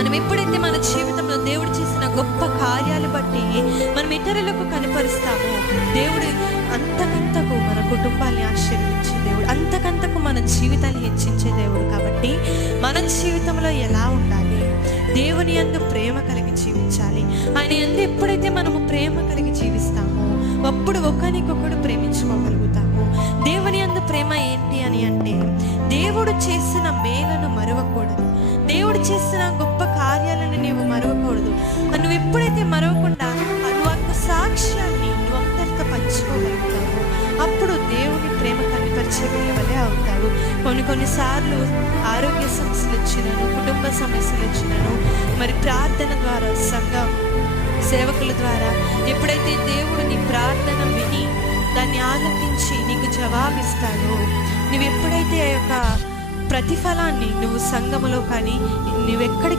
మనం ఎప్పుడైతే మన జీవితంలో దేవుడు చేసిన గొప్ప కార్యాలు బట్టి మనం ఇతరులకు కనపరుస్తామో, దేవుడు అంతకంతకు మన కుటుంబాన్ని ఆశీర్వదించే దేవుడు, అంతకంతకు మన జీవితాన్ని హెచ్చించే దేవుడు. కాబట్టి మన జీవితంలో ఎలా ఉండాలి? దేవుని యందు ప్రేమ కలిగి జీవించాలి. ఆయన యందు ఎప్పుడైతే మనము ప్రేమ కలిగి జీవిస్తామో అప్పుడు ఒకరికొకడు ప్రేమించుకోగలుగుతాము. దేవుని యందు ప్రేమ ఏంటి అని అంటే, దేవుడు చేసిన మేలను మరవకూడదు, దేవుడు చేసిన గొప్ప కార్యాలను నీవు మరవకూడదు. నువ్వు ఎప్పుడైతే మరవకుండా నువ్వు అంత సాక్ష్యాన్ని నువ్వు అందరితో పంచుకోగలుగుతావు, అప్పుడు దేవుని ప్రేమ కనిపరిచే వలె అవుతావు. కొన్నిసార్లు ఆరోగ్య సమస్యలు వచ్చినాను, కుటుంబ సమస్యలు వచ్చినాను, మరి ప్రార్థన ద్వారా, సంఘం సేవకుల ద్వారా ఎప్పుడైతే దేవుడు నీ ప్రార్థన విని దాన్ని ఆలకించి నీకు జవాబిస్తాడో, నువ్వు ఎప్పుడైతే ఆ యొక్క ప్రతిఫలాన్ని నువ్వు సంఘములో కానీ నువ్వెక్కడికి